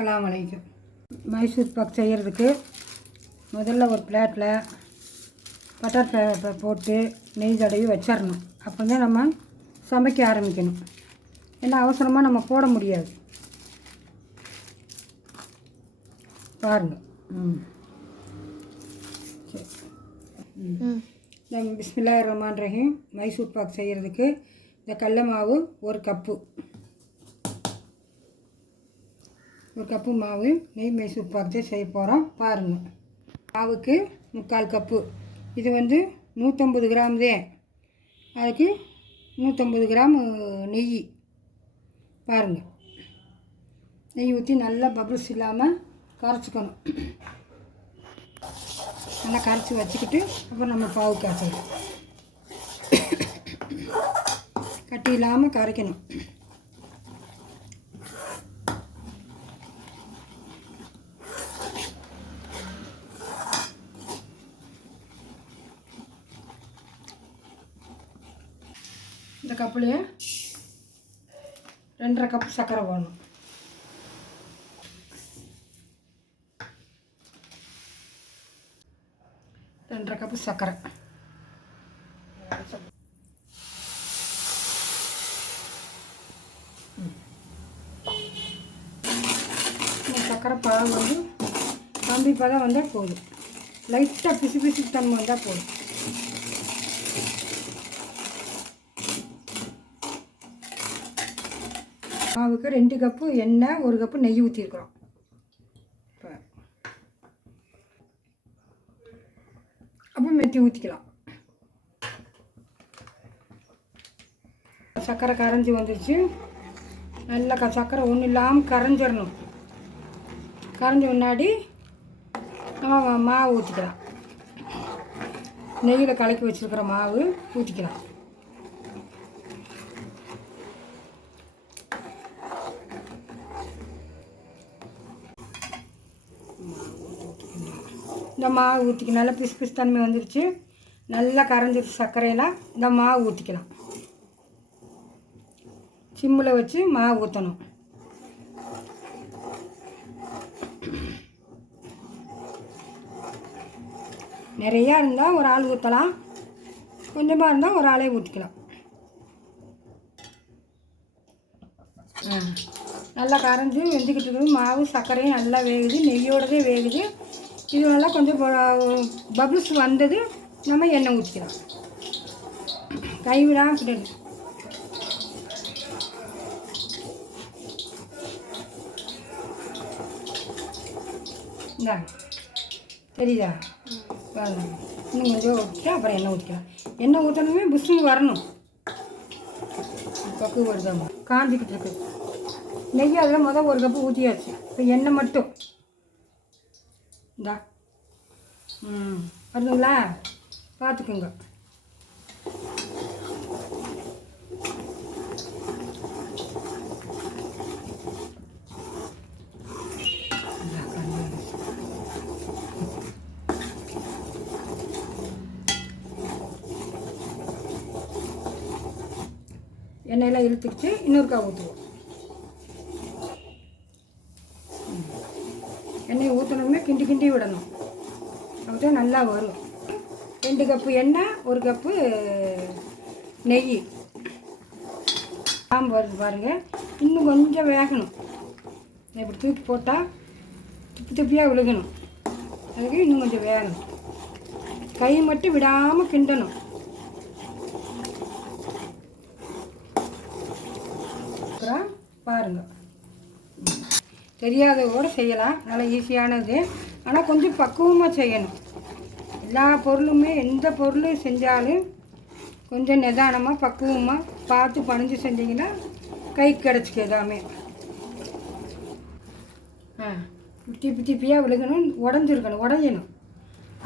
அஸ்ஸலாமு அலைக்கும். மைசூர் பாக் செய்கிறதுக்கு முதல்ல ஒரு பிளேட்டில் பட்டர் பேப்பர் போட்டு நெய் தடவி வச்சிடணும். அப்போ தான் நம்ம சமைக்க ஆரம்பிக்கணும். ஏன்னா அவசரமாக நம்ம போட முடியாது. பாருங்கள். சரி. பிஸ்மில்லாஹிர் ரஹ்மானிர் ரஹீம். மைசூர் பாக் செய்கிறதுக்கு இந்த கடல மாவு ஒரு கப்பு மாவு நெய் மைசூர் பாக் தான் செய்ய போகிறோம். பாருங்கள். மாவுக்கு 3/4 கப்பு. இது 150 கிராம் தான். அதுக்கு 150 கிராம் நெய். பாருங்கள். நெய் ஊற்றி நல்லா பபிள்ஸ் இல்லாமல் கரைச்சிக்கணும். நல்லா கரைச்சி வச்சுக்கிட்டு அப்புறம் நம்ம பாவு காய்ச்சணும். கட்டி இல்லாமல் கரைக்கணும். இந்த கப்புலேயே 2.5 கப் சர்க்கரை போடணும். ரெண்டரை கப்பு சர்க்கரை. இந்த சர்க்கரை பாகு கம்பி பதம் வந்தால் போதும். லைட்டாக பிசு தன்மை வந்தால் போதும். மாவுக்கு 2 கப்பு எண்ணெய், 1 கப்பு நெய் ஊற்றிருக்கிறோம். அப்போ மெத்தி ஊற்றிக்கலாம். சர்க்கரை கரைஞ்சி வந்துடுச்சு. நல்லா சர்க்கரை ஒன்றும் இல்லாமல் கரைஞ்சிடணும். கரைஞ்ச முன்னாடி நம்ம மாவு ஊற்றிக்கலாம். நெய்யில் கலக்கி வச்சுருக்கிற மாவு ஊற்றிக்கலாம். இந்த மாவு ஊற்றிக்க நல்லா பிசு தன்மை வந்துடுச்சு. நல்லா கரைஞ்சிருச்சு சர்க்கரையெல்லாம். இந்த மாவு ஊற்றிக்கலாம். சிம்மில் வச்சு மாவு ஊற்றணும். நிறையா இருந்தால் ஒரு ஆள் ஊற்றலாம். கொஞ்சமாக இருந்தால் ஒரு ஆளே ஊற்றிக்கலாம். நல்லா கரைஞ்சி வெந்துக்கிட்டு இருக்குது. மாவு சர்க்கரையும் நல்லா வேகுது. நெய்யோடதே வேகுது. இது நல்லா கொஞ்சம் பபிள்ஸ் வந்தது நம்ம எண்ணெய் ஊற்றிக்கலாம். கைவிடாமல் கிட்டணும். இந்தா தெரியுதா? இன்னும் கொஞ்சம் ஊற்றிட்டு அப்புறம் எண்ணெய் ஊற்றிக்கலாம். எண்ணெய் ஊற்றணுமே புஷ்ஷுன்னு வரணும். பக்கு வருதாம்மா காஞ்சிக்கிட்டு இருக்குது. நெய் அதில் 1 கப்பு ஊற்றியாச்சு. இப்போ எண்ணெய் மட்டும் இந்தா வருதுங்களா? பார்த்துக்குங்க. எண்ணெயெல்லாம் இழுத்துக்கிட்டு இன்னொருக்கா ஊற்றுவோம். எண்ணெய் ஊற்றணுமே கிண்டி விடணும். அப்போ நல்லா வரும். 2 கப்பு எண்ணெய், 1 கப்பு நெய். வருது பாருங்கள். இன்னும் கொஞ்சம் வேகணும். இப்படி தூக்கி போட்டால் துப்பியாக விழுகணும். அதுக்கு இன்னும் கொஞ்சம் வேகணும். கை மட்டும் விடாமல் கிண்டணும். அப்புறம் பாருங்கள். தெரியாதவோடு செய்யலாம். நல்லா ஈஸியானது. ஆனால் கொஞ்சம் பக்குவமாக செய்யணும். எல்லா பொருளுமே எந்த பொருள் செஞ்சாலும் கொஞ்சம் நிதானமாக பக்குவமாக பார்த்து பணிஞ்சு செஞ்சிங்கன்னா கை கிடச்சிக்கு எல்லாமே. திப்பியாக விழுகணும். உடையணும்.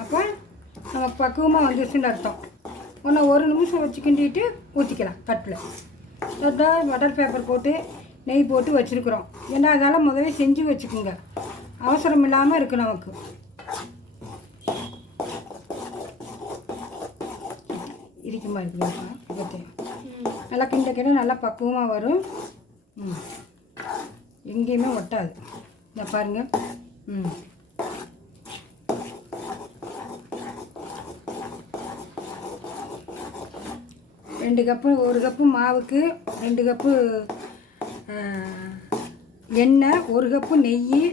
அப்போ நம்ம பக்குவமாக வந்துருச்சுன்னு அர்த்தம். ஒரு நிமிஷம் வச்சு கிண்டிட்டு ஊற்றிக்கலாம் தட்டில். அதான் பட்டர் பேப்பர் போட்டு நெய் போட்டு வச்சுருக்குறோம். ஏன்னா அதனால் முதவே செஞ்சு வச்சுக்கோங்க. அவசரம் இல்லாமல் இருக்குது நமக்கு. இருக்குமா இருக்குது நல்லா கிண்ட நல்லா பக்குவமாக வரும். எங்கேயுமே ஒட்டாது. இந்த பாருங்கள். 2 கப்பு, 1 கப்பு மாவுக்கு 2 கப்பு எண்ணெய், 1 கப்பு நெய்,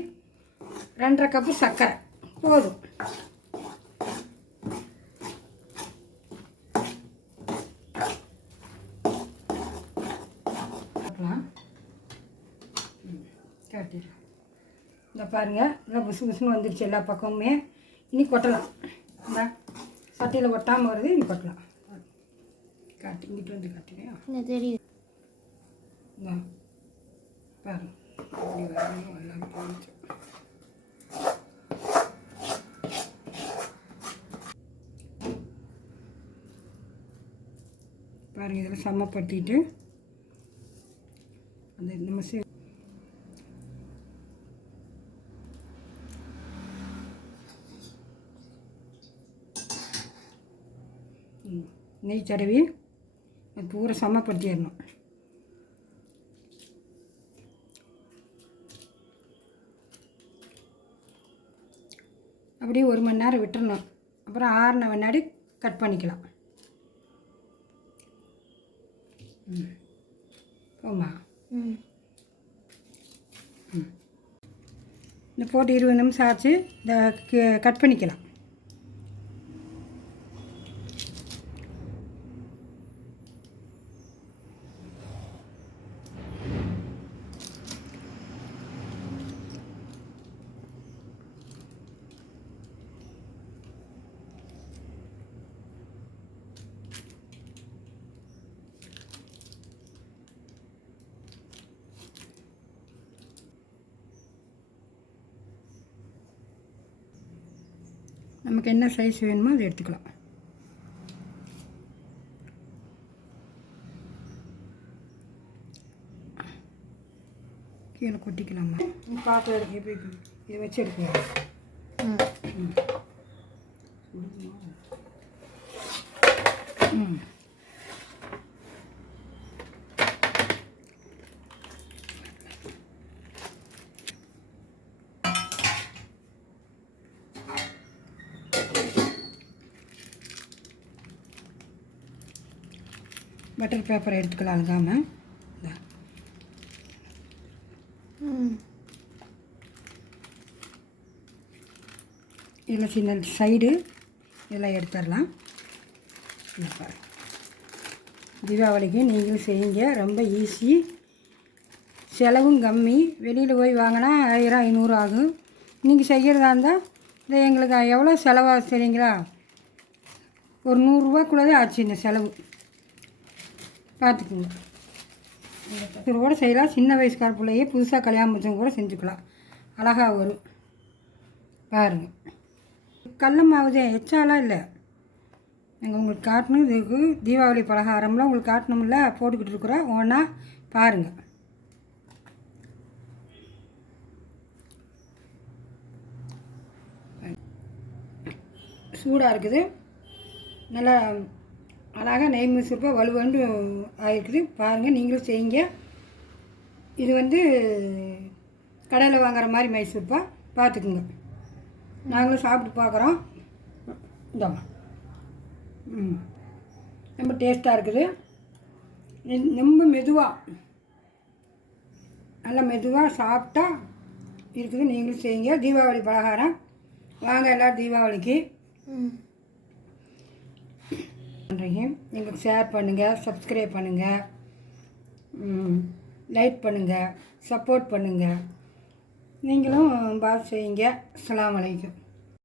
2.5 கப்பு சர்க்கரை போதும். காட்டிடுறேன். இந்த பாருங்கள், நல்லா புசு புசுன்னு வந்துடுச்சு எல்லா பக்கமுமே. இனி கொட்டலாம். இந்த சட்டையில் ஒட்டாமல் வருது, இனி கொட்டலாம். காட்டி இங்கிட்டு வந்து காட்டுவேன். தெரியுது. பாருங்க, அப்படி வரணும். எல்லாம் போயிடுச்சு. பாருங்கள், இதெல்லாம் சமப்படுத்திட்டு அந்த நம்ம நெய் தடவி அது பூரா சமப்படுத்திடணும். அப்படியே 1 மணி நேரம் விட்டுறணும். அப்புறம் ஆறின வினாடி கட் பண்ணிக்கலாம். போமா இந்த போட்டு 20 நிமிஷம் ஆச்சு. இந்த கட் பண்ணிக்கலாம். நமக்கு என்ன சைஸ் வேணுமோ அதை எடுத்துக்கலாம். கீழே கொட்டிக்கலாமா? பார்த்து எப்படி இதை வச்சு எடுக்கலாம். பட்டர் பேப்பரை எடுத்துக்கலாம் அழுகாமல். இதில் சின்ன சைடு இதெல்லாம் எடுத்துடலாம். தீபாவளிக்கு நீங்களும் செய்யுங்க. ரொம்ப ஈஸி, செலவும் கம்மி. வெளியில் போய் வாங்கினா 1000 500 ஆகும். நீங்கள் செய்கிறதா இருந்தால் இதை எங்களுக்கு எவ்வளோ செலவாக சரிங்களா? ஒரு 100 ரூபாக்குள்ளே ஆச்சு இந்த செலவு. பார்த்துக்குங்க. இது கூட செய்யலாம். சின்ன வயசுக்கார பிள்ளையே புதுசாக கல்யாணம் முடிச்சவங்க கூட செஞ்சுக்கலாம். அழகாக வரும். பாருங்கள், கடல மாவுதே, எச்சாலாம் இல்லை. நாங்கள் உங்களுக்கு காட்டணும். இதுக்கு தீபாவளி பலகாரம்லாம் உங்களுக்கு காட்டணும்ல, போட்டுக்கிட்டு இருக்கிறோம். ஒன்றா பாருங்கள். சூடாக இருக்குது. நல்லா அழகாக நெய் மைசூர்பாக் வலுவண்டு ஆகிருக்குது. பாருங்கள், நீங்களும் செய்யுங்க. இது கடையில் வாங்குற மாதிரி மைசூர்பாக் பார்த்துக்குங்க. நாங்களும் சாப்பிட்டு பார்க்குறோம். இந்தாம்மா, ரொம்ப டேஸ்ட்டாக இருக்குது. ரொம்ப மெதுவாக, நல்லா மெதுவாக சாப்பிட்டா இருக்குது. நீங்களும் செய்யுங்க. தீபாவளி பலகாரம் வாங்க எல்லோரும் தீபாவளிக்கு. எங்களுக்கு ஷேர் பண்ணுங்கள், சப்ஸ்கிரைப் பண்ணுங்கள், லைக் பண்ணுங்கள், சப்போர்ட் பண்ணுங்கள். நீங்களும் பார்த்து செய்யுங்க. அஸ்ஸலாமு அலைக்கும்.